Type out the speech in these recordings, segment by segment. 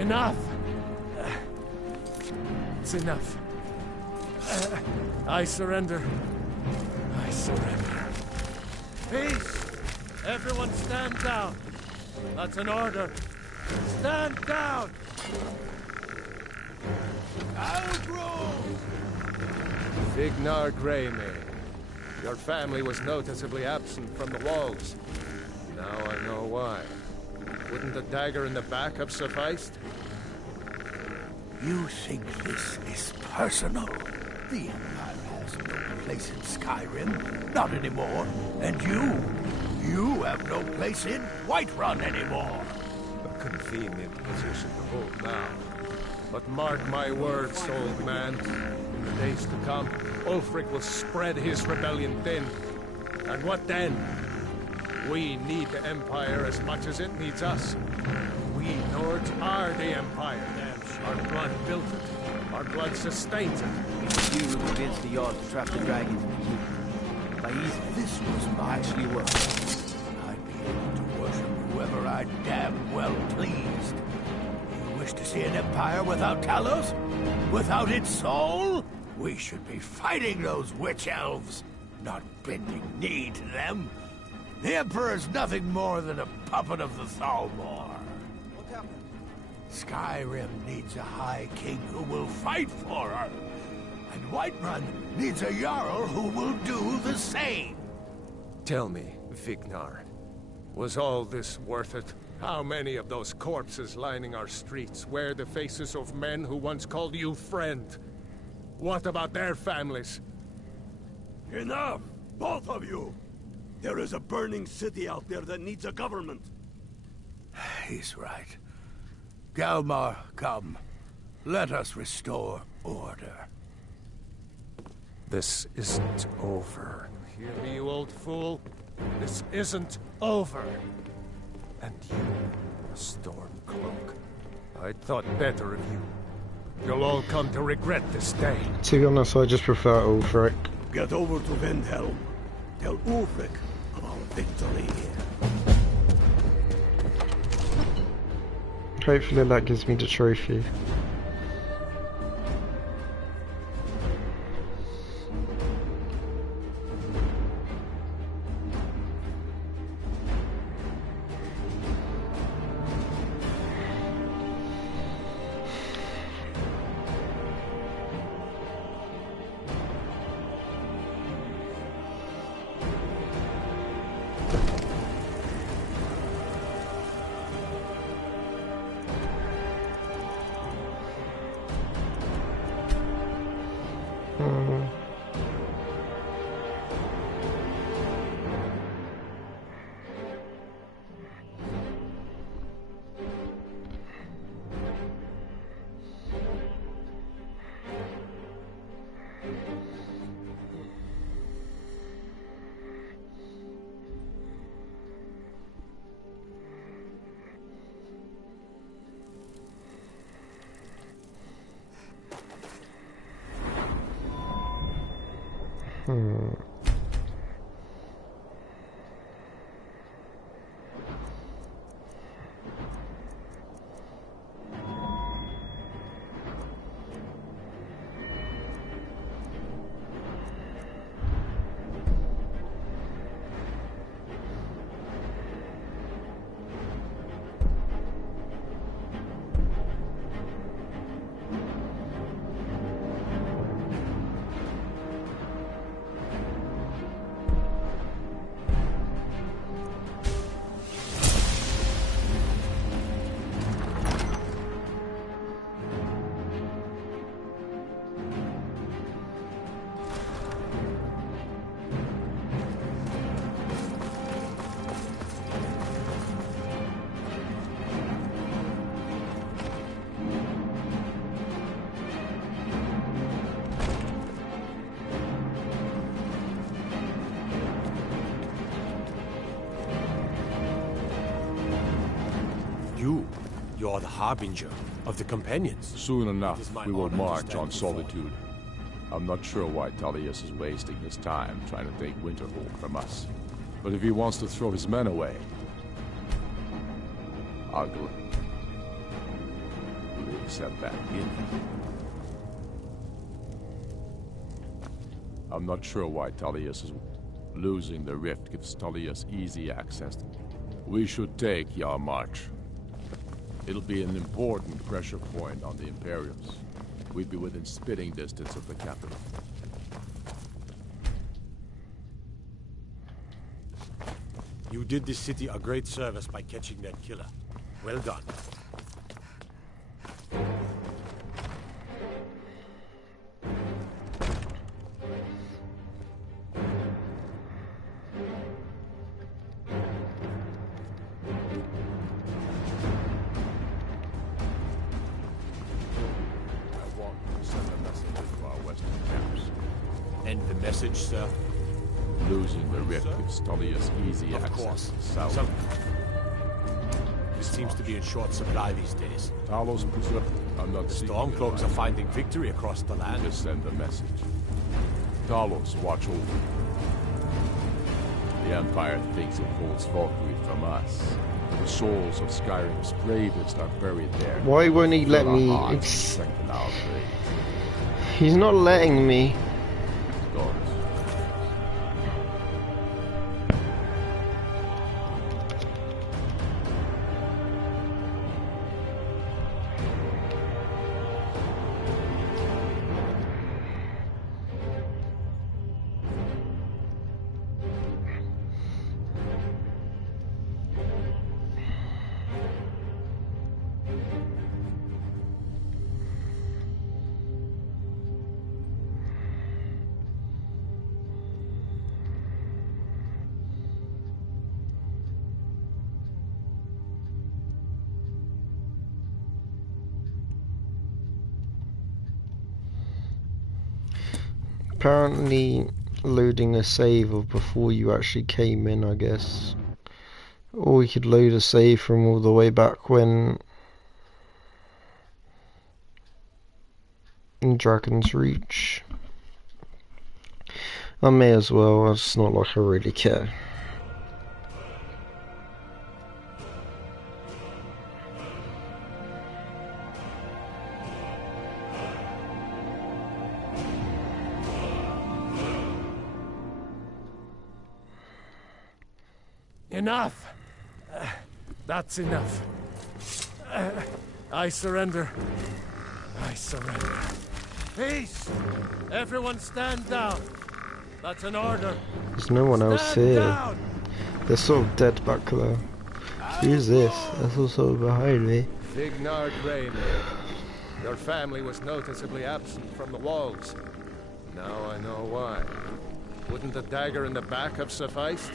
Enough! It's enough. I surrender. I surrender. Peace! Everyone stand down. That's an order. Stand down! Vignar Greymane. Your family was noticeably absent from the walls. Now I know why. Wouldn't a dagger in the back have sufficed? You think this is personal? The Empire has no place in Skyrim. Not anymore. And you have no place in Whiterun anymore. A convenient position to hold now. But mark my words, old man. In the days to come, Ulfric will spread his rebellion thin. And what then? We need the Empire as much as it needs us. We Nords are the Empire. Our blood built it. Our blood sustains it. It's you who convinced the Jarl to trap the dragons in the keep. By easy, This was my actually worked. I'd be able to worship whoever I damn well pleased. You wish to see an empire without Talos? Without its soul? We should be fighting those witch elves, not bending knee to them. The Emperor's nothing more than a puppet of the Thalmor. Skyrim needs a High King who will fight for her. And Whiterun needs a Jarl who will do the same. Tell me, Vignar, was all this worth it? How many of those corpses lining our streets wear the faces of men who once called you friend? What about their families? Enough! Both of you! There is a burning city out there that needs a government. He's right. Galmar, come. Let us restore order. This isn't over. Hear me, you old fool? This isn't over. And you, Stormcloak. I thought better of you. You'll all come to regret this day. To be honest, I just prefer Ulfric. Get over to Windhelm. Tell Ulfric of our victory here. Hopefully that gives me the trophy. You are the harbinger of the companions. Soon enough, we will march on Solitude. I'm not sure why Thalia is wasting his time trying to take Winterhold from us. But if he wants to throw his men away, I'll do it. being sent back in. I'm not sure why Thalia's is losing the rift gives Thalia's easy access. We should take our march. It'll be an important pressure point on the Imperials. We'd be within spitting distance of the capital. You did this city a great service by catching that killer. Well done. Message, sir. Losing the rift gives Thalia's easy Of access course. south. This seems to be in short supply these days. Talos preserve. I'm not The seeking Stormcloaks are finding victory across the land. Just send a message. Talos, watch over. The Empire thinks it holds Valkyrie from us. The souls of Skyrim's bravest are buried there. Why won't he let Fill our me? hearts and strengthen our faith. He's not letting me. God. Apparently loading a save of before you actually came in, I guess. Or we could load a save from all the way back when in Dragon's Reach. I may as well, it's not like I really care. Enough! That's enough. I surrender. I surrender. Peace! Everyone stand down. That's an order. There's no one else Stand here. down. They're sort of dead back there. Who's this? That's also behind me. Vignard Rain. Your family was noticeably absent from the walls. Now I know why. Wouldn't the dagger in the back have sufficed?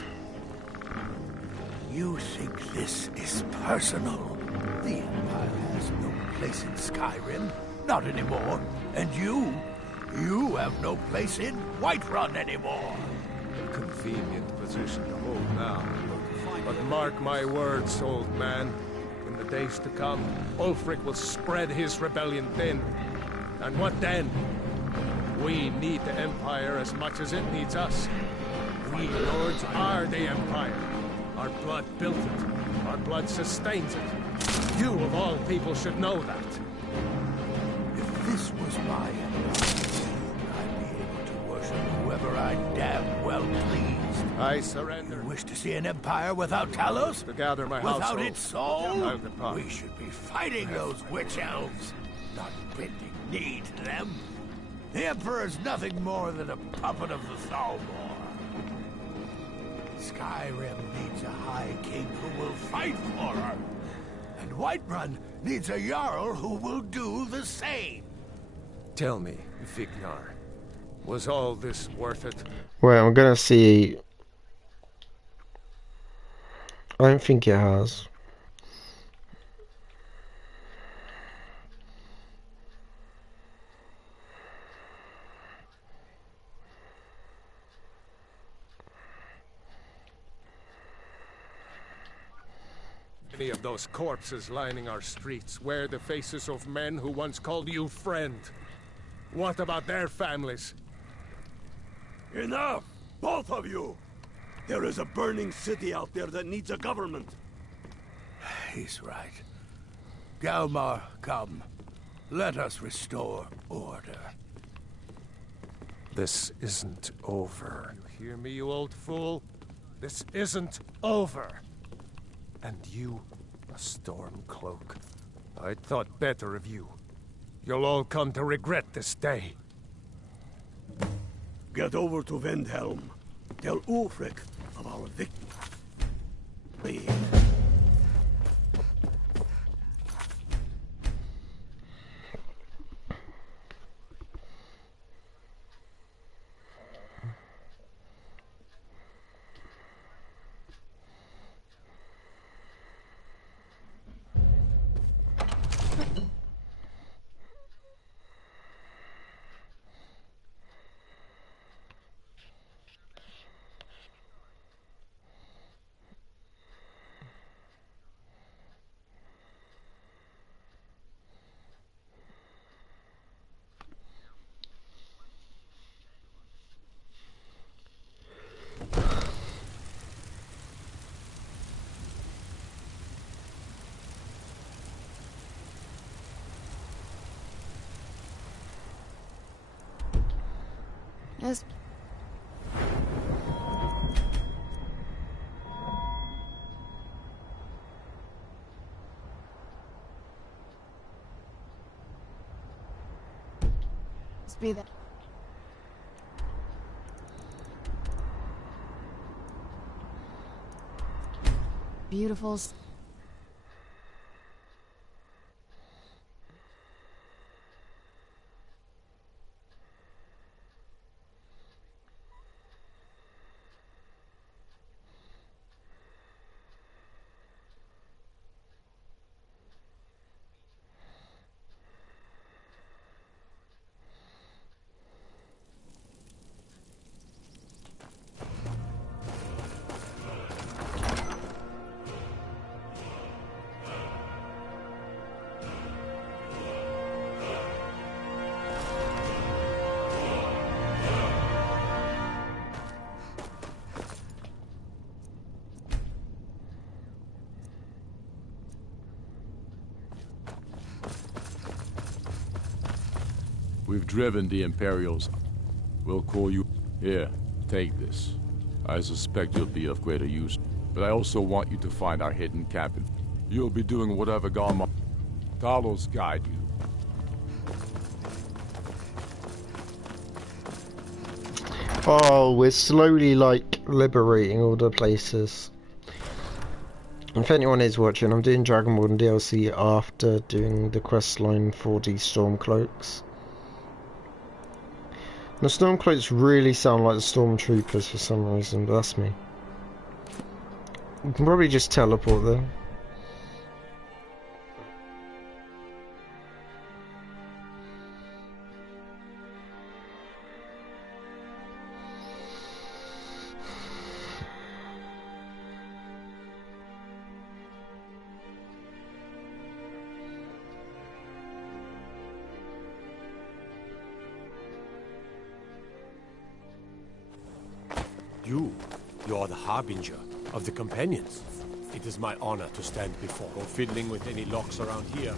You think this is personal? The Empire has no place in Skyrim. Not anymore. And you have no place in Whiterun anymore. A convenient position to hold now. But mark my words, old man. In the days to come, Ulfric will spread his rebellion thin. And what then? We need the Empire as much as it needs us. We lords are the Empire. Our blood built it. Our blood sustains it. You, of all people, should know that. If this was my empire, I'd be able to worship whoever I damn well pleased. I surrender. You wish to see an empire without Talos? To gather my Without household. its soul? I'll depart. We should be fighting those witch elves, not bending knee to them. The Emperor's nothing more than a puppet of the Thalmor. Skyrim needs a High King who will fight for her. And Whiterun needs a Jarl who will do the same. Tell me, Vignar, was all this worth it? Wait, I'm gonna see. I don't think it has. Many of those corpses lining our streets wear the faces of men who once called you friend. What about their families? Enough! Both of you! There is a burning city out there that needs a government. He's right. Galmar, come. Let us restore order. This isn't over. You hear me, you old fool? This isn't over. And you, a Stormcloak. I thought better of you. You'll all come to regret this day. Get over to Windhelm. Tell Ulfric of our victory. Yes. Let's be there. Beautiful. We've driven the Imperials. We'll call you... Here, take this. I suspect you'll be of greater use. But I also want you to find our hidden camp. You'll be doing whatever Galma... Talos guide you. Oh, we're slowly, like, liberating all the places. If anyone is watching, I'm doing Dragonborn DLC after doing the quest line for the Stormcloaks. The Stormcloaks really sound like the Stormtroopers for some reason, but that's me. You can probably just teleport there. You're the harbinger of the companions. It is my honor to stand before. Go fiddling with any locks around here.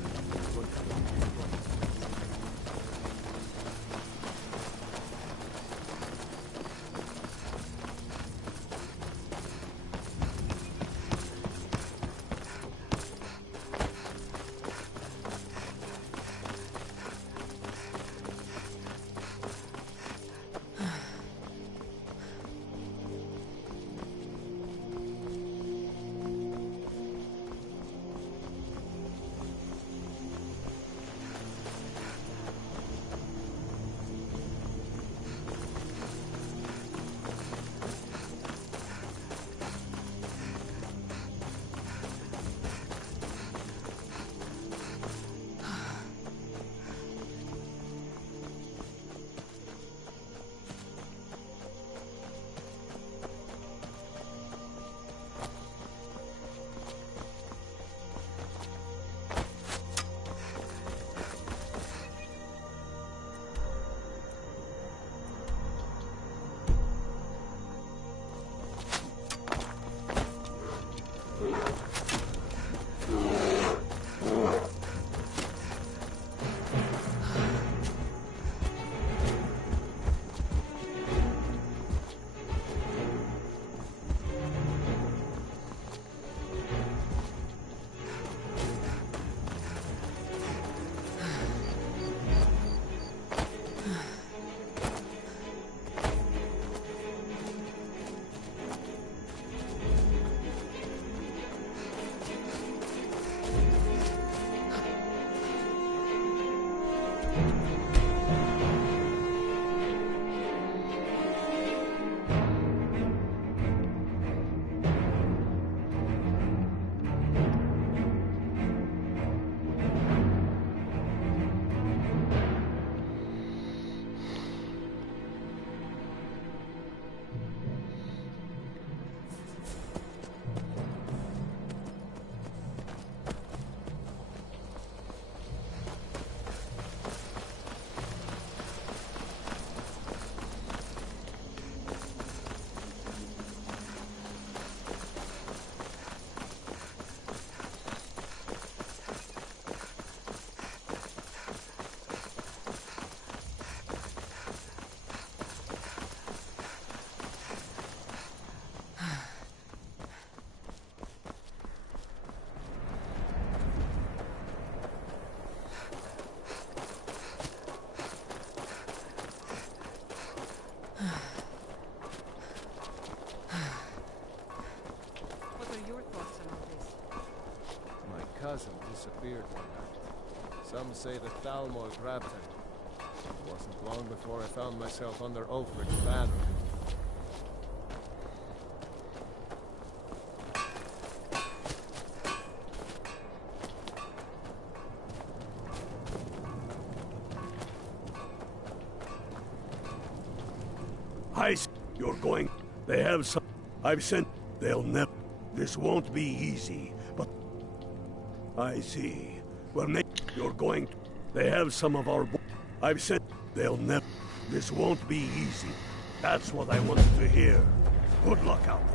cousin disappeared one night. Some say the Thalmor grabbed him. It wasn't long before I found myself under Ulfric's banner. You're going. They have some. I've sent. They'll never. This won't be easy, but. I see. Well, you're going. They have some of our. I've sent. They'll never. This won't be easy. That's what I wanted to hear. Good luck out there.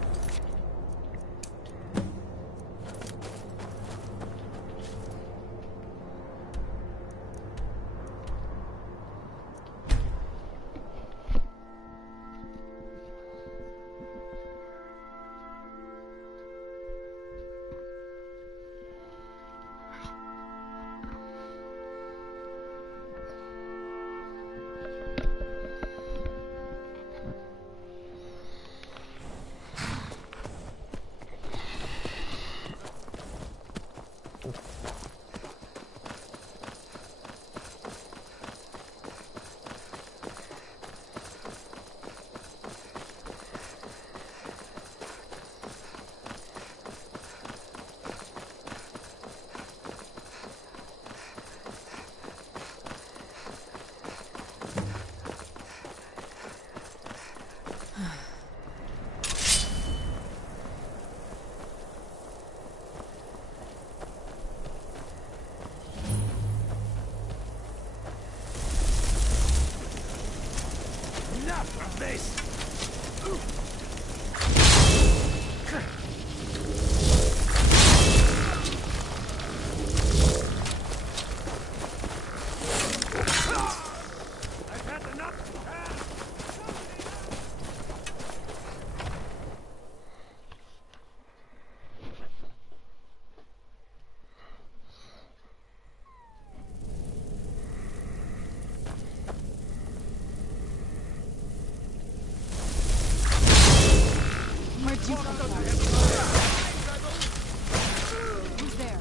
Who's there?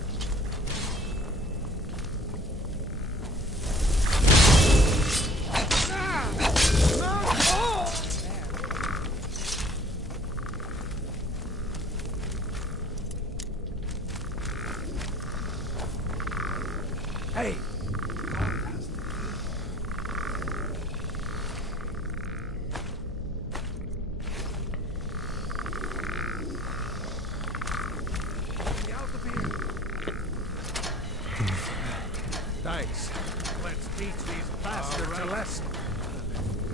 Hey! Thanks. Let's teach these bastards a lesson.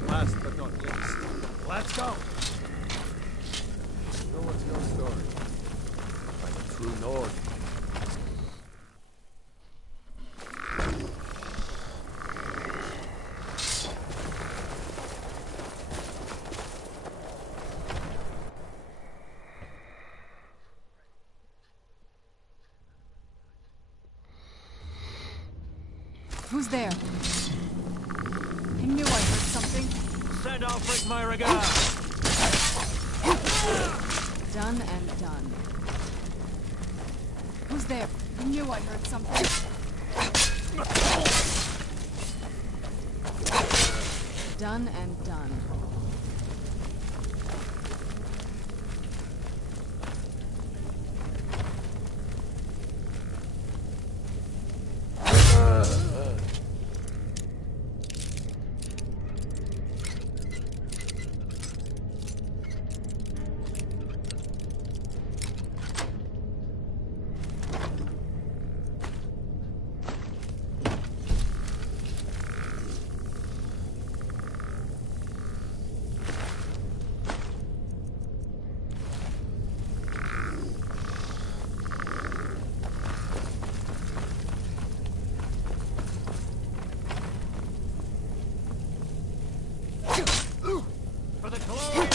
Last but not least, let's go. So what's your story? I'm a true Nord. Who's there? I knew I heard something. Send Alfred my regards! Done and done. Who's there? I knew I heard something. Done and done. For the glory!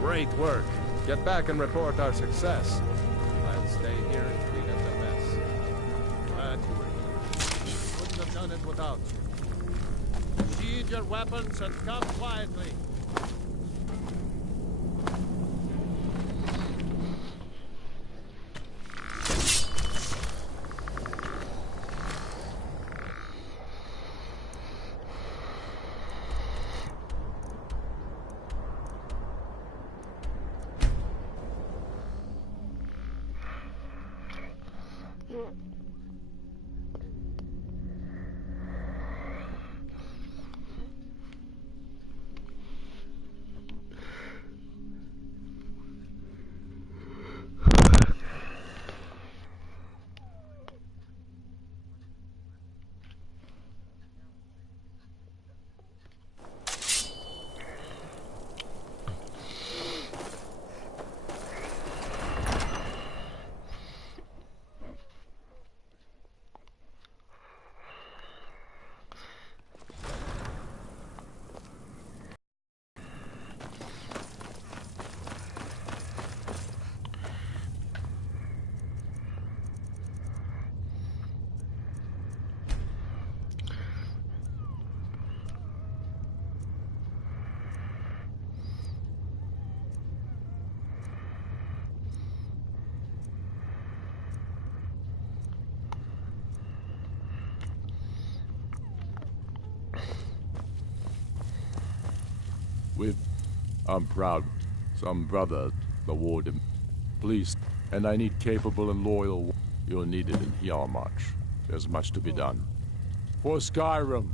Great work. Get back and report our success. I'll stay here and clean up the mess. Glad you were here. Wouldn't have done it without you. Sheathe your weapons and come quietly. I'm proud. Some brother, the Warden. Please, and I need capable and loyal. You're needed in Yarmarch. There's much to be done. For Skyrim.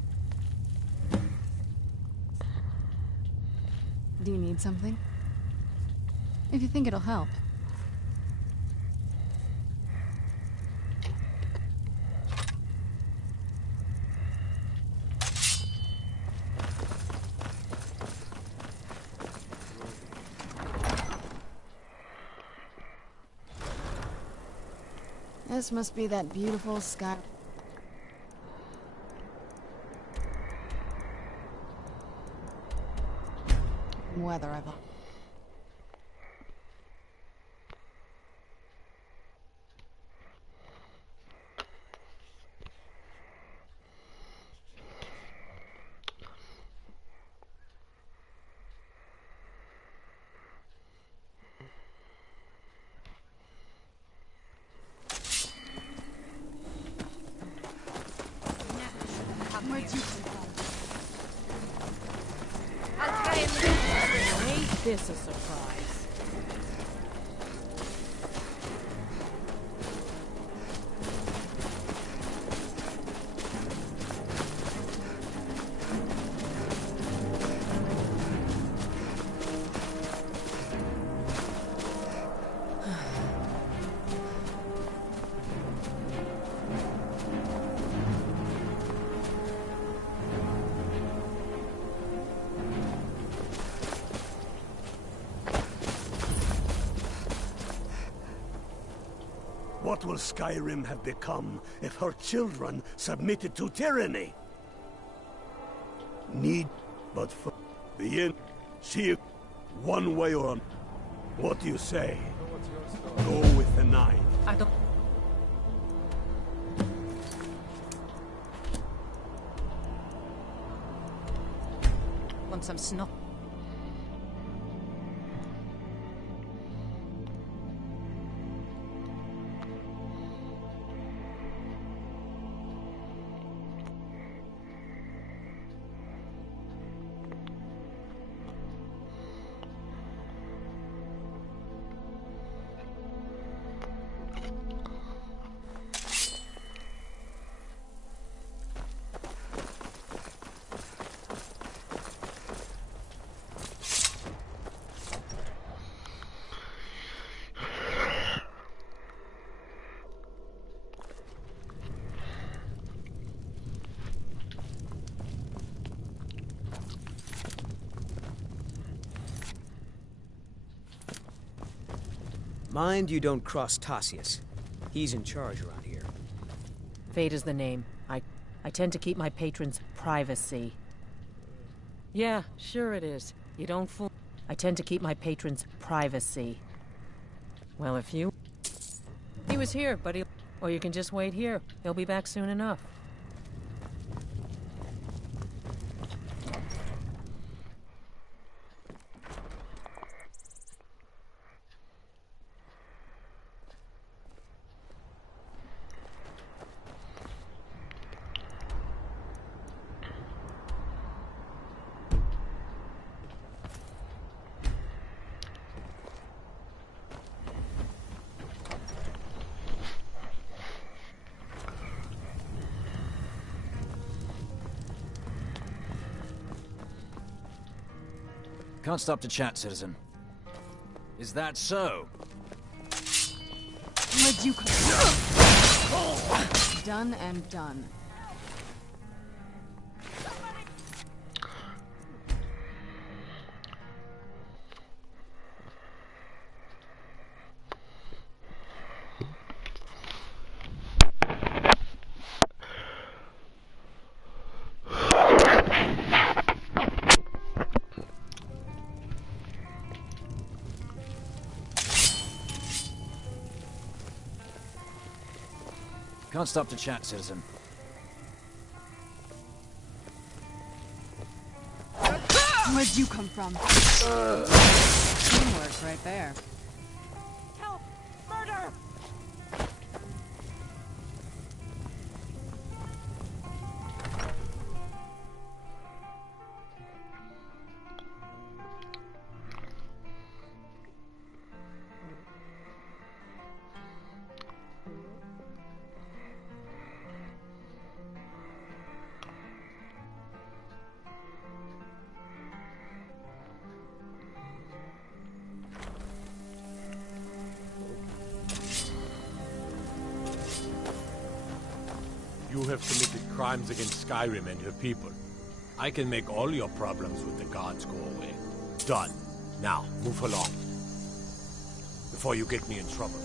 Do you need something? If you think it'll help. This must be that beautiful sky. Weather I've... This a surprise. What will Skyrim have become if her children submitted to tyranny? But for the end, see it one way or another. What do you say? Go with the knife. I don't... Want some snow? Mind you don't cross Tacius. He's in charge around here. Fate is the name. I tend to keep my patrons' privacy. Yeah, sure it is. You don't fool... I tend to keep my patrons' privacy. Well, if you... He was here, but he... Or you can just wait here. He'll be back soon enough. Can't stop to chat, citizen. Is that so? Where'd you come from? Done and done. Can't stop to chat, citizen. Where'd you come from? Teamwork right there. Help! Murder! You have committed crimes against Skyrim and her people. I can make all your problems with the gods go away. Done. Now, move along. Before you get me in trouble.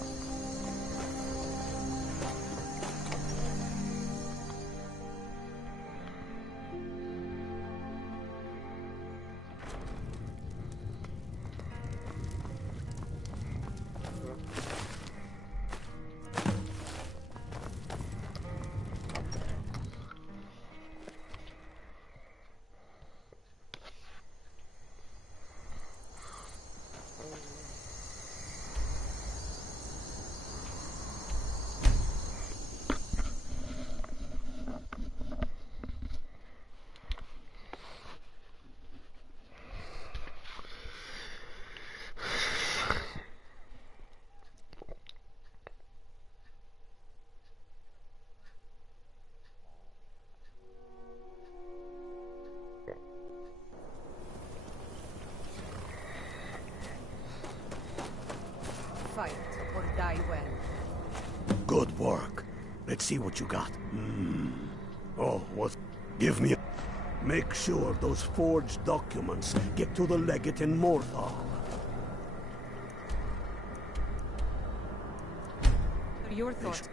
Fight or die well. Good work. Let's see what you got. Oh, what? Give me a... Make sure those forged documents get to the legate in Morthal. What are your thoughts?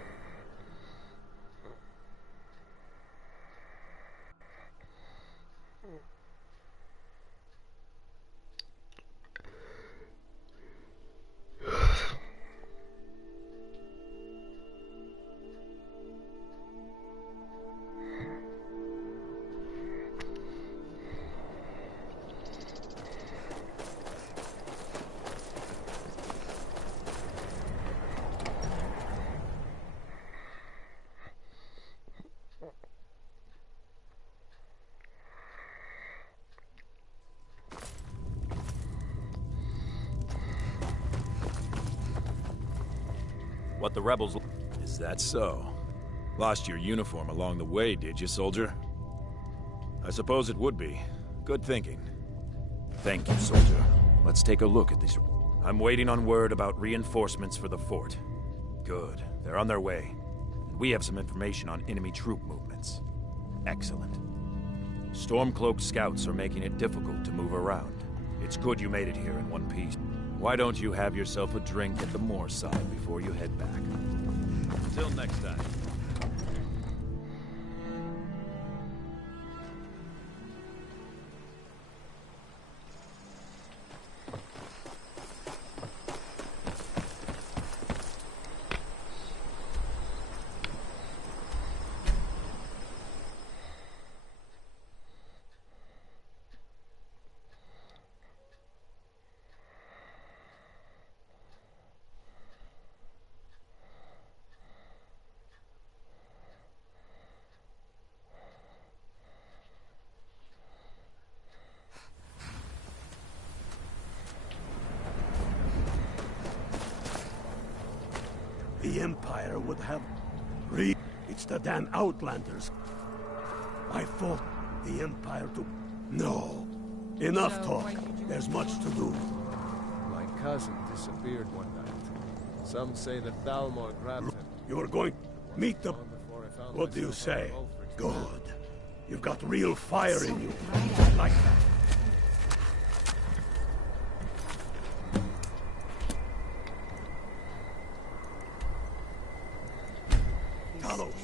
What the rebels... Is that so? Lost your uniform along the way, did you, soldier? I suppose it would be. Good thinking. Thank you, soldier. Let's take a look at these... I'm waiting on word about reinforcements for the fort. Good. They're on their way. We have some information on enemy troop movements. Excellent. Stormcloak scouts are making it difficult to move around. It's good you made it here in one piece. Why don't you have yourself a drink at the moor side before you head back? Until next time. the Empire would have... It's the damn Outlanders. I fought the Empire to... No. Enough talk. There's much to do. My cousin disappeared one night. Some say that Thalmor grabbed him. You're going to meet the... What do you say? Good. You've got real fire in you. Like that. Talos.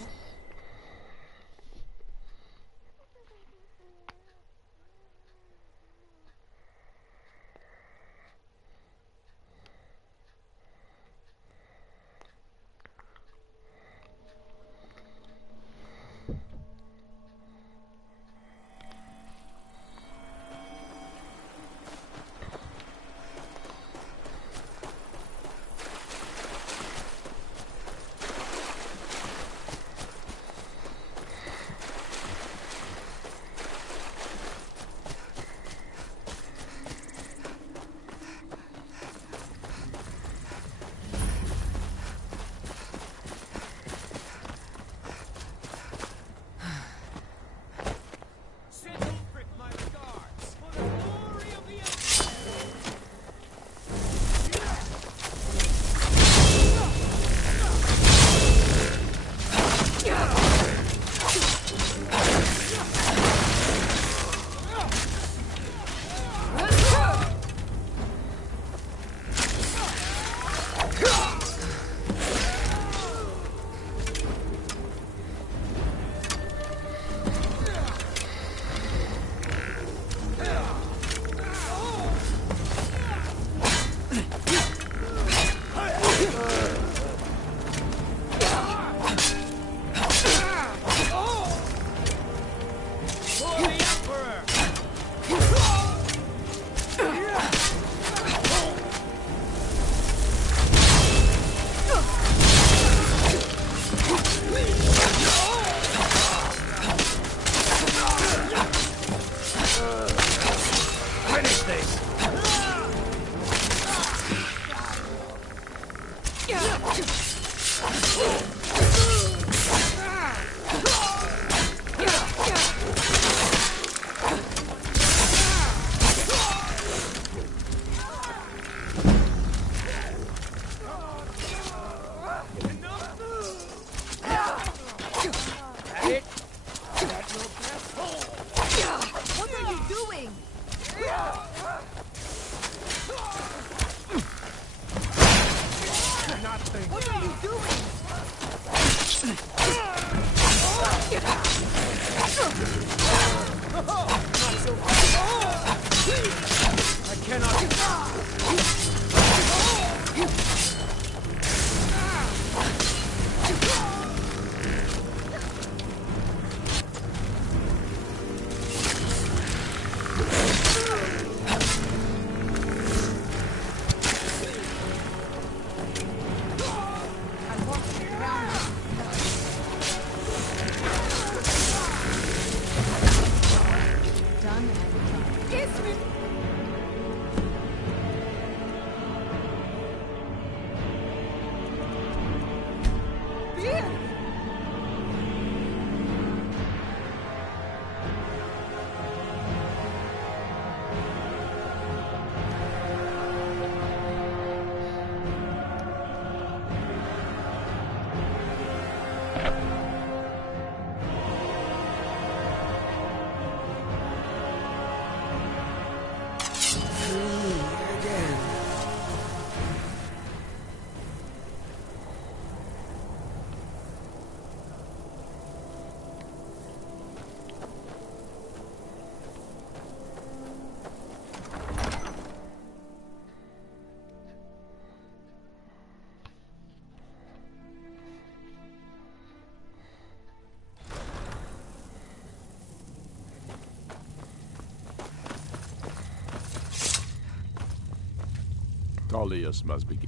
Thalia's must be...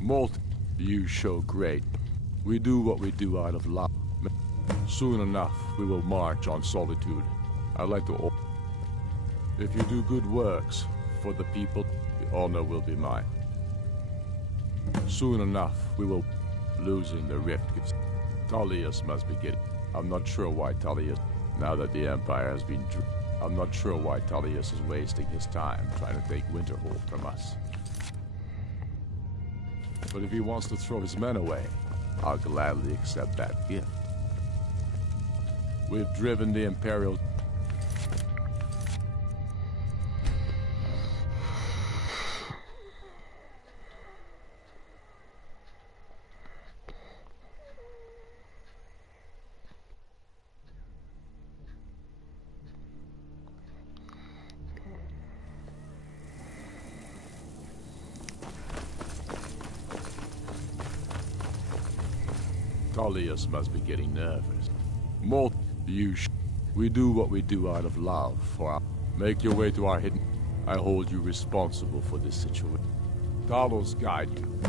Molt, you show great. We do what we do out of love. Soon enough, we will march on Solitude. I'd like to... If you do good works for the people, the honor will be mine. Soon enough, we will... Losing the rift gives... Tullius must be getting... I'm not sure why Tullius... Now that the Empire has been... I'm not sure why Tullius is wasting his time trying to take Winterhold from us. But if he wants to throw his men away, I'll gladly accept that gift. We've driven the Imperial... Tullius must be getting nervous. More we do what we do out of love for our... Make your way to our hidden... I hold you responsible for this situation. Talos guide you.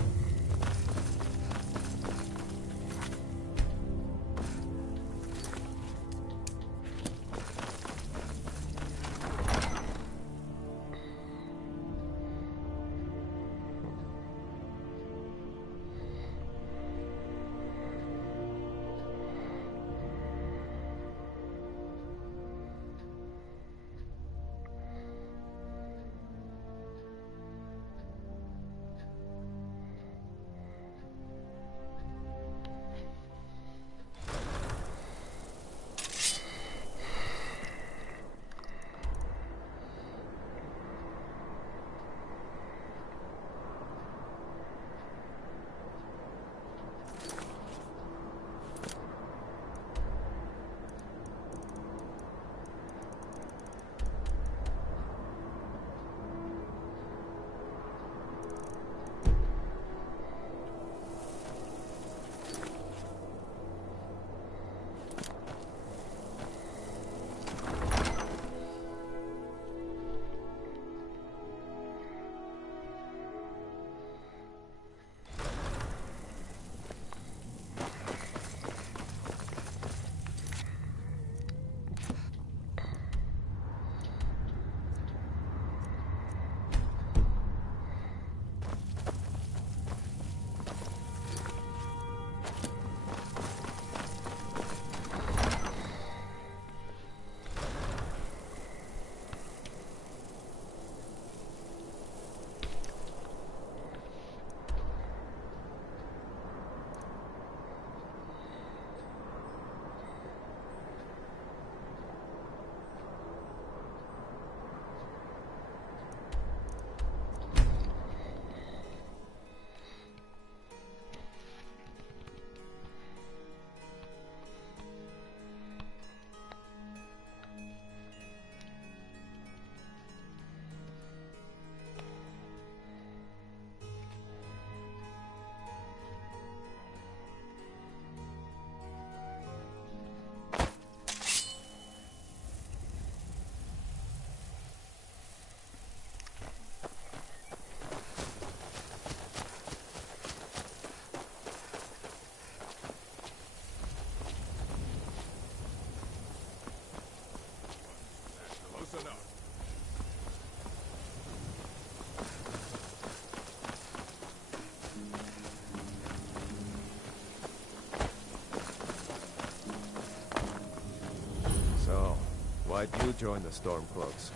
Why'd you join the Stormcloaks?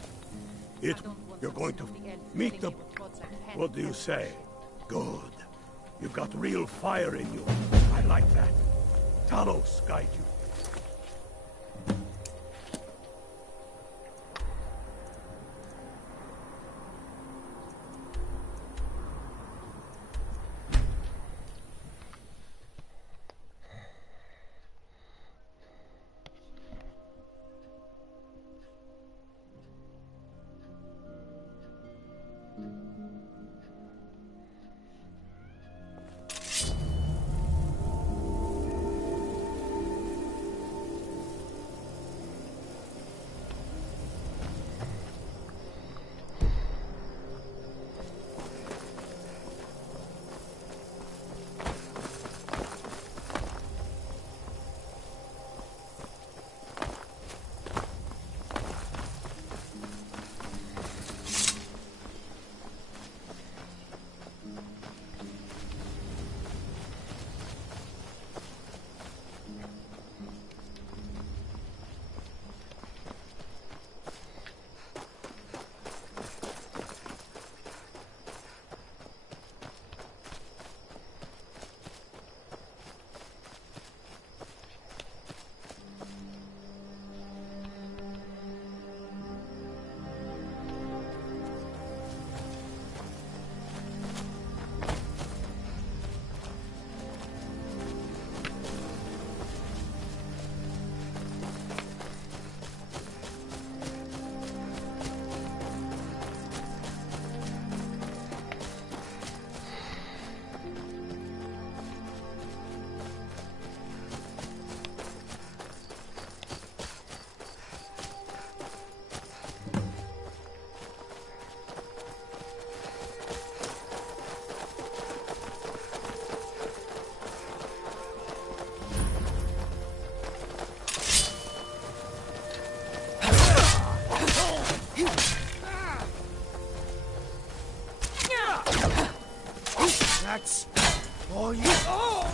You're going to meet the... What do you say? Good. You've got real fire in you. I like that. Talos guide you. That's for you. Oh!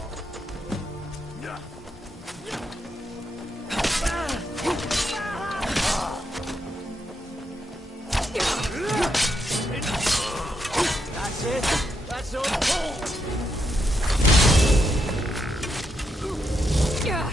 That's it. That's all. Yeah.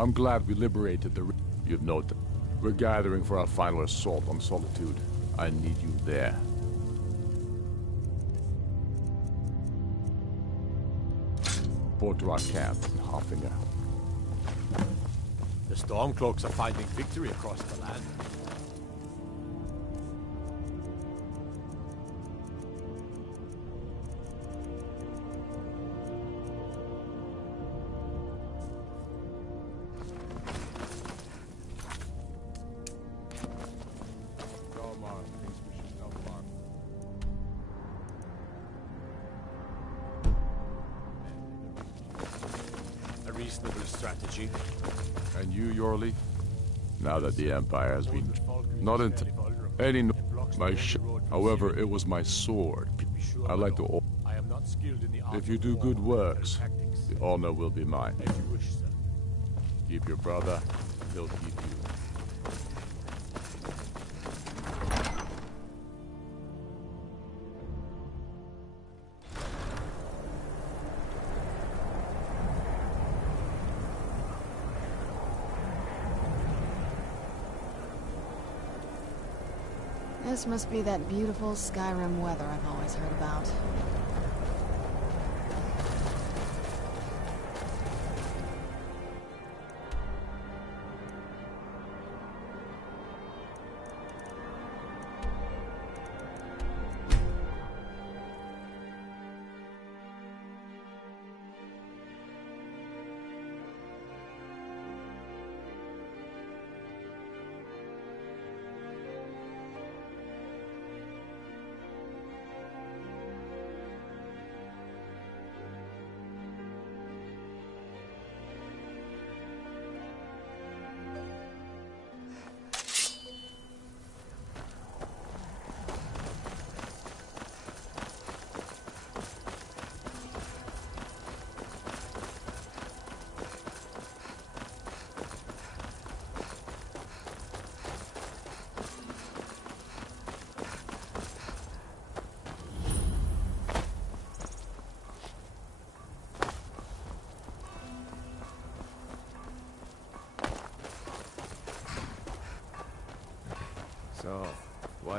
I'm glad we liberated the... You've noted. We're gathering for our final assault on Solitude. I need you there. Report to our camp in Hoffinger. The Stormcloaks are finding victory across the land. Reasonable strategy. And you, Yorli? Now that the Empire has been not into any my however, it was my sword. I like to. If you do good works, the honor will be mine. As you wish, sir. Keep your brother, he'll keep you. This must be that beautiful Skyrim weather I've always heard about.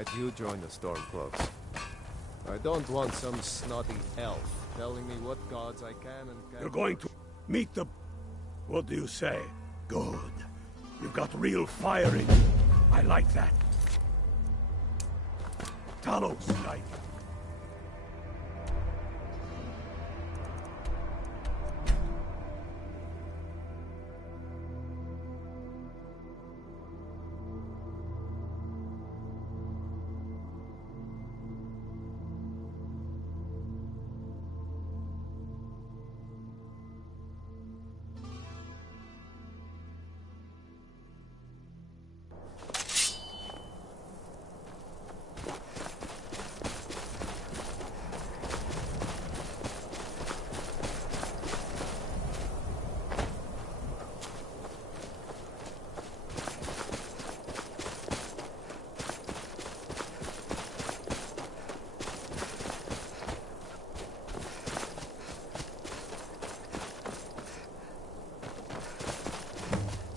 might you join the Stormcloaks? I don't want some snotty elf telling me what gods I can and can't. You're going to meet the... What do you say? Good. You've got real fire in you. I like that. Talos, guide you.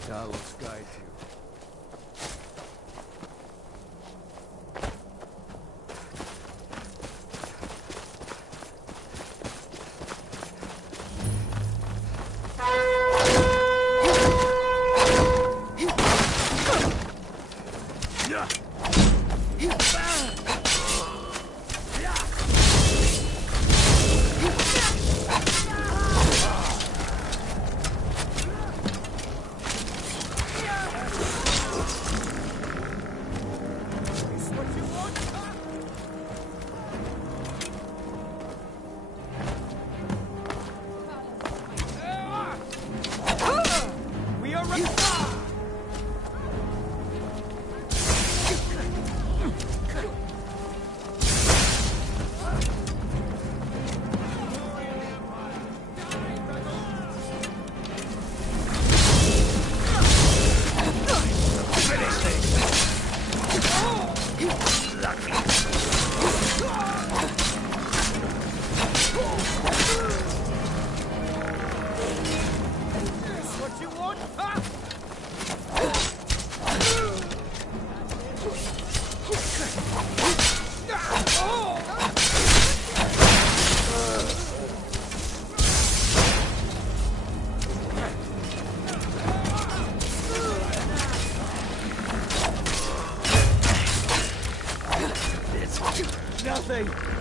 Talos guide you. Nothing!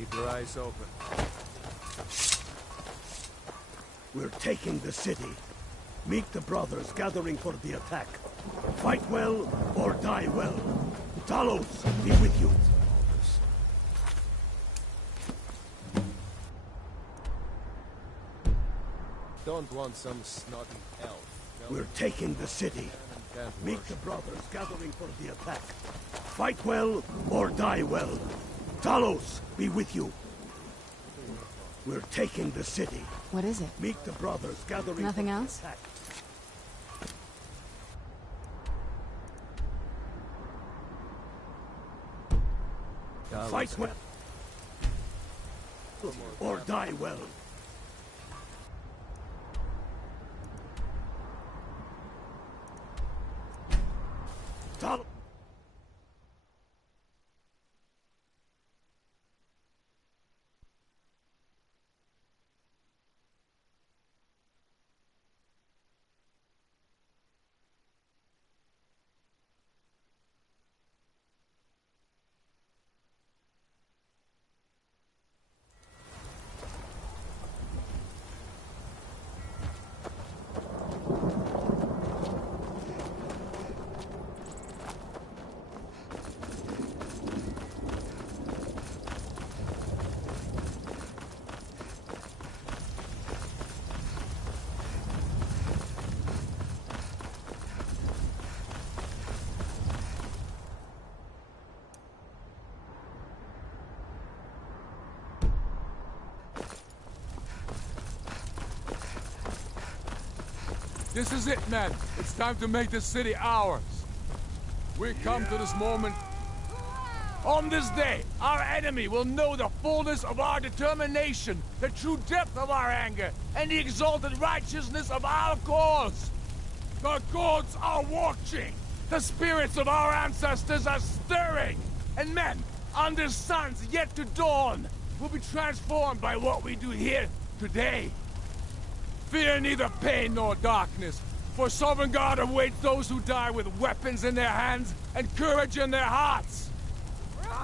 Keep your eyes open. We're taking the city. Meet the brothers gathering for the attack. Fight well or die well. Talos, be with you. Don't want some snotty elf. We're taking the city. Meet the brothers gathering for the attack. Fight well or die well. Talos, be with you. We're taking the city. What is it? Meet the brothers gathering Nothing for else? the attack. Fight well. or die well. Thalia. This is it, men. It's time to make this city ours. We come to this moment. On this day, our enemy will know the fullness of our determination, the true depth of our anger, and the exalted righteousness of our cause. The gods are watching. The spirits of our ancestors are stirring. And men, under suns yet to dawn, will be transformed by what we do here today. Fear neither pain nor darkness, for Sovereign God awaits those who die with weapons in their hands and courage in their hearts.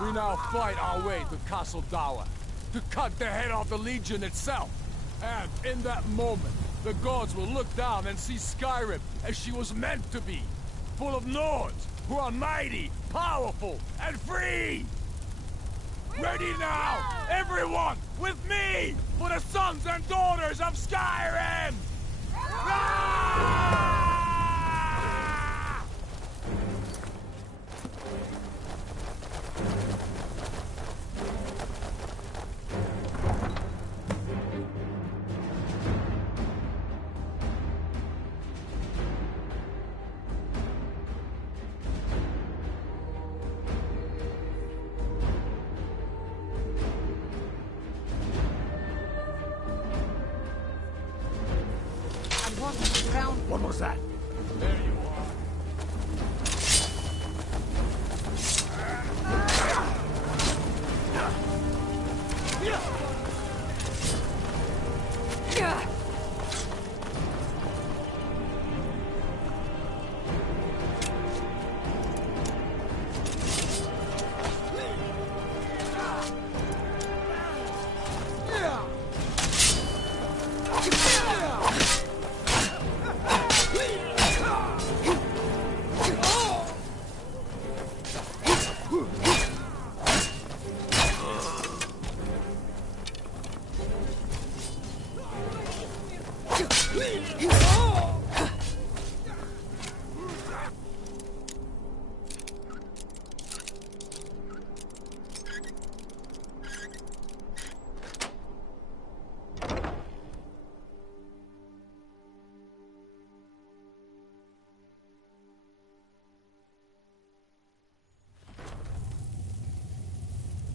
We now fight our way to Castle Dower, to cut the head off the Legion itself. And in that moment, the gods will look down and see Skyrim as she was meant to be, full of Nords who are mighty, powerful, and free! Ready now, everyone, with me, for the sons and daughters of Skyrim! Ah! What was that? There you are.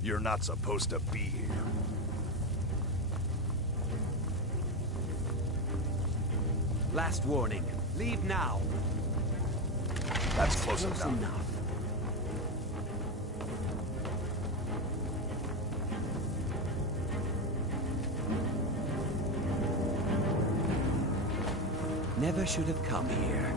You're not supposed to be here. Last warning. Leave now. That's close enough. Never should have come here.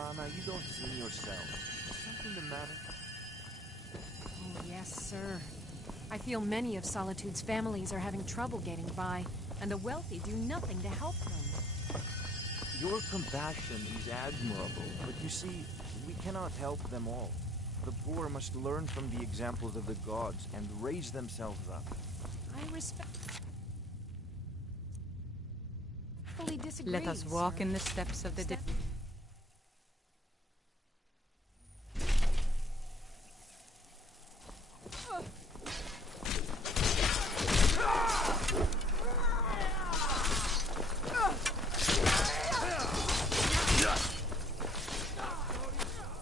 Lana, you don't seem yourself. Is something the matter? Oh, yes, sir. I feel many of Solitude's families are having trouble getting by, and the wealthy do nothing to help them. Your compassion is admirable, but you see, we cannot help them all. The poor must learn from the examples of the gods and raise themselves up. I respectfully disagree. Let us walk in the steps of the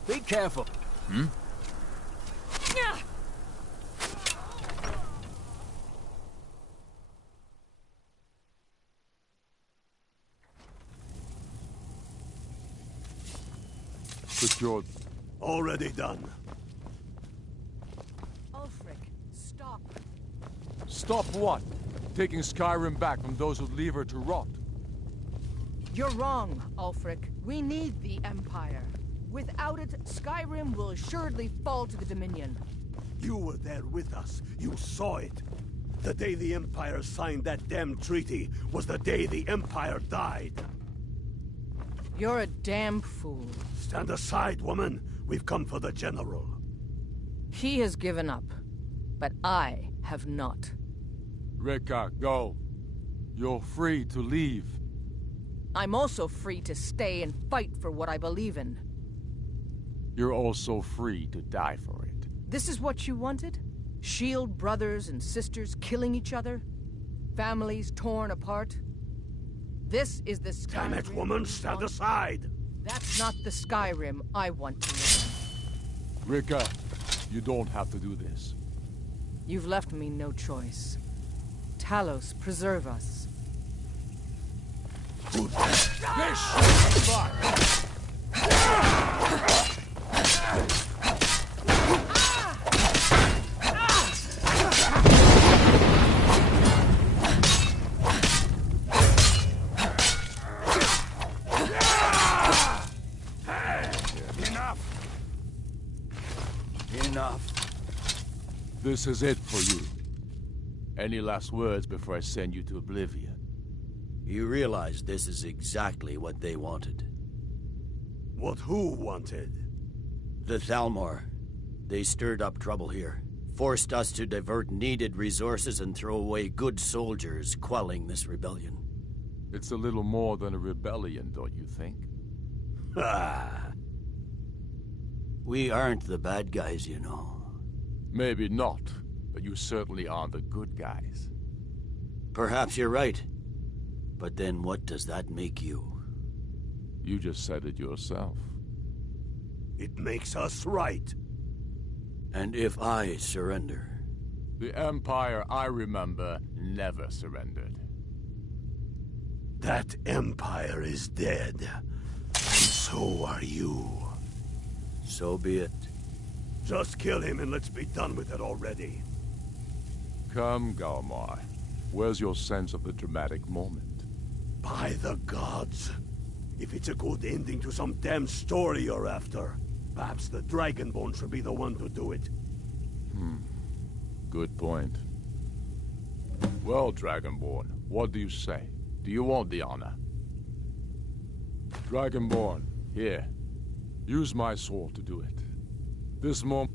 Be careful. Hmm? Secured. Already done. Ulfric, stop. Stop what? Taking Skyrim back from those who leave her to rot. You're wrong, Ulfric. We need the Empire. Without it, Skyrim will assuredly fall to the Dominion. You were there with us. You saw it. The day the Empire signed that damn treaty was the day the Empire died. You're a damn fool. Stand aside, woman. We've come for the General. He has given up, but I have not. Rika, go. You're free to leave. I'm also free to stay and fight for what I believe in. You're also free to die for it. This is what you wanted? Shield brothers and sisters killing each other? Families torn apart? This is the Skyrim. Damn it, woman, stand aside! That's not the Skyrim I want to live in. Rika, you don't have to do this. You've left me no choice. Talos, preserve us. Enough. This is it for you. Any last words before I send you to oblivion? You realize this is exactly what they wanted. What who wanted? The Thalmor. They stirred up trouble here. Forced us to divert needed resources and throw away good soldiers, quelling this rebellion. It's a little more than a rebellion, don't you think? Ah. We aren't the bad guys, you know. Maybe not, but you certainly are the good guys. Perhaps you're right. But then what does that make you? You just said it yourself. It makes us right. And if I surrender? The Empire I remember never surrendered. That Empire is dead. And so are you. So be it. Just kill him and let's be done with it already. Come, Galmar. Where's your sense of the dramatic moment? By the gods. If it's a good ending to some damn story you're after, perhaps the Dragonborn should be the one to do it. Good point. Well, Dragonborn, what do you say? Do you want the honor? Dragonborn, here. Use my sword to do it. This moment...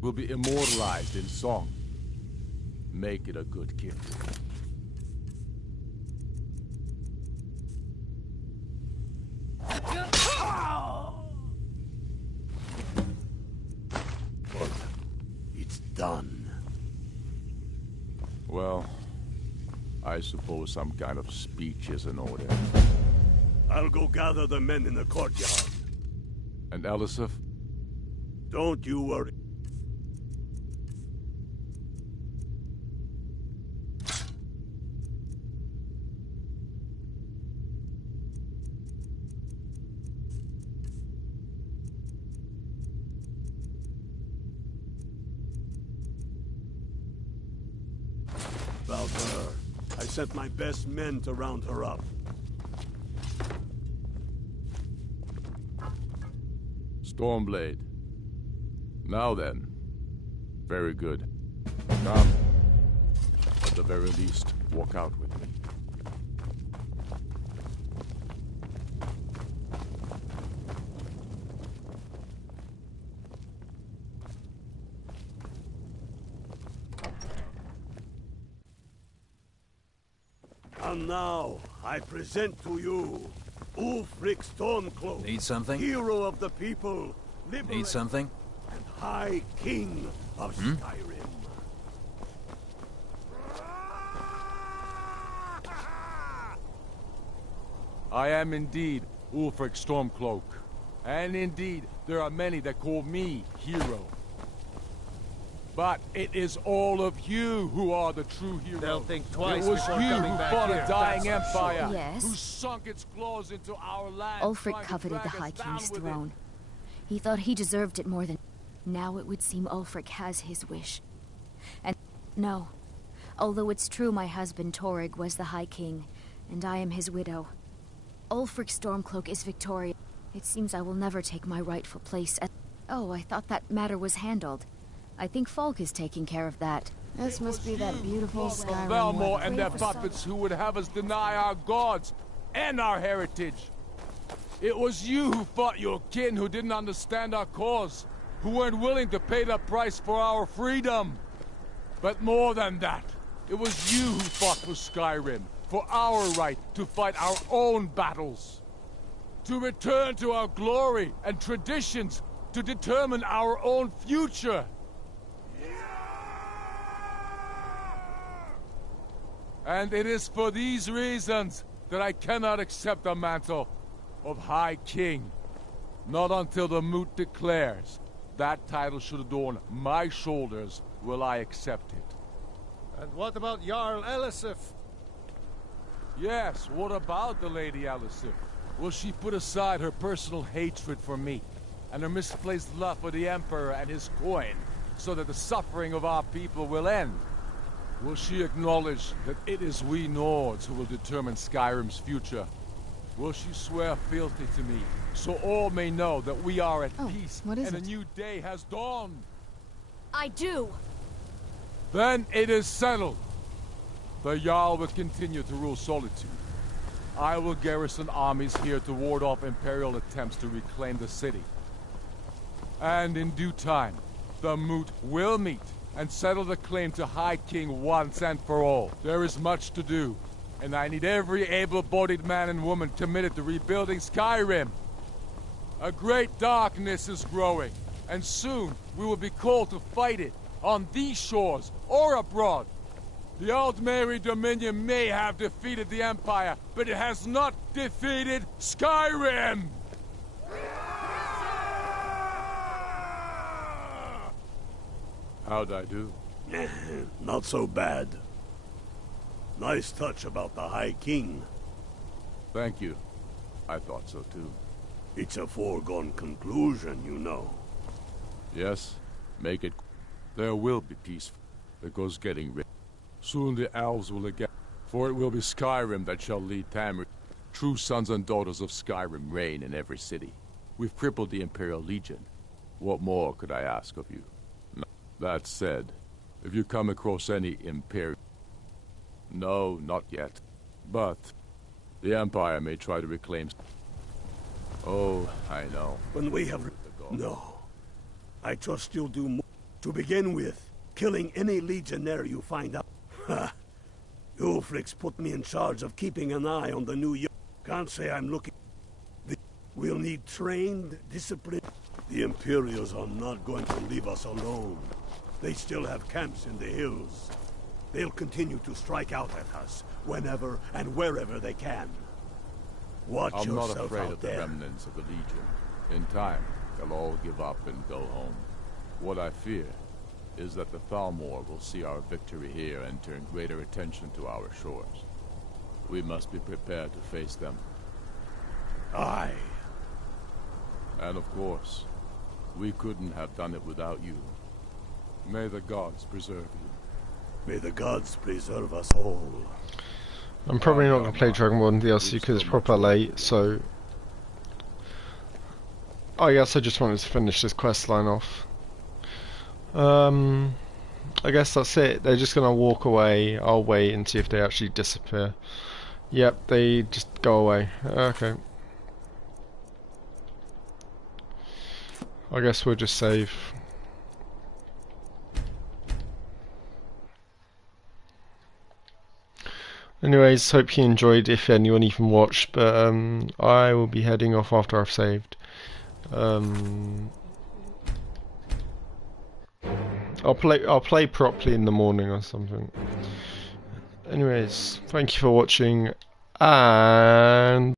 will be immortalized in song. Make it a good gift. It's done. Well, I suppose some kind of speech is in order. I'll go gather the men in the courtyard. And Elisif? Don't you worry. About her, I sent my best men to round her up. Stormblade. Now then. Very good. Come. At the very least, walk out with me. And now, I present to you Ulfric Stormcloaks. Need something? Hero of the people. Need something? And High King of Skyrim. I am indeed Ulfric Stormcloak. And indeed, there are many that call me hero. But it is all of you who are the true hero. They'll think twice It was before you coming who back fought here, a dying that's for empire, sure. Yes. who sunk its claws into our land. Ulfric trying to coveted the drag us High down King's with it. throne. He thought he deserved it more than... Now it would seem Ulfric has his wish. And no. Although it's true my husband Torrig was the High King, and I am his widow. Ulfric Stormcloak is victorious. It seems I will never take my rightful place at... Oh, I thought that matter was handled. I think Falk is taking care of that. This must be that beautiful Skyrim Valmore weather. and their puppets who would have us deny our gods and our heritage. It was you who fought your kin who didn't understand our cause, who weren't willing to pay the price for our freedom. But more than that, it was you who fought for Skyrim, for our right to fight our own battles. To return to our glory and traditions, to determine our own future. And it is for these reasons that I cannot accept the mantle of High King. Not until the Moot declares that title should adorn my shoulders will I accept it. And what about Jarl Elisif? Yes, what about the Lady Elisif? Will she put aside her personal hatred for me and her misplaced love for the Emperor and his coin so that the suffering of our people will end? Will she acknowledge that it is we Nords who will determine Skyrim's future? Will she swear fealty to me, so all may know that we are at peace and a new day has dawned? I do! Then it is settled. The Jarl will continue to rule Solitude. I will garrison armies here to ward off Imperial attempts to reclaim the city. And in due time, the Moot will meet and settle the claim to High King once and for all. There is much to do, and I need every able-bodied man and woman committed to rebuilding Skyrim. A great darkness is growing, and soon we will be called to fight it, on these shores or abroad. The Aldmeri Dominion may have defeated the Empire, but it has not defeated Skyrim! How'd I do? Not so bad. Nice touch about the High King. Thank you. I thought so too. It's a foregone conclusion, you know. Yes, make it. There will be peace, because getting rid. Soon the elves will again, for it will be Skyrim that shall lead Tamriel. True sons and daughters of Skyrim reign in every city. We've crippled the Imperial Legion. What more could I ask of you? No. That said, if you come across any Imperial... No, not yet. But the Empire may try to reclaim... Oh, I know. When we have... No. I trust you'll do more. To begin with, killing any legionnaire you find out. Ha! Ulfric's put me in charge of keeping an eye on the new... Can't say I'm looking... We'll need trained, disciplined... The Imperials are not going to leave us alone. They still have camps in the hills. They'll continue to strike out at us, whenever and wherever they can. Watch I'm yourself not afraid out of the there. remnants of the Legion. In time, they'll all give up and go home. What I fear is that the Thalmor will see our victory here and turn greater attention to our shores. We must be prepared to face them. Aye. And of course, we couldn't have done it without you. May the gods preserve you. May the gods preserve us all. I'm probably not going to play Dragonborn DLC because it's proper late, so I guess I just wanted to finish this quest line off. I guess that's it. They're just going to walk away. I'll wait and see if they actually disappear. Yep, they just go away. Okay. I guess we'll just save. Anyways, hope you enjoyed, if anyone even watched, but I will be heading off after I've saved. I'll play properly in the morning or something. Anyways, thank you for watching, and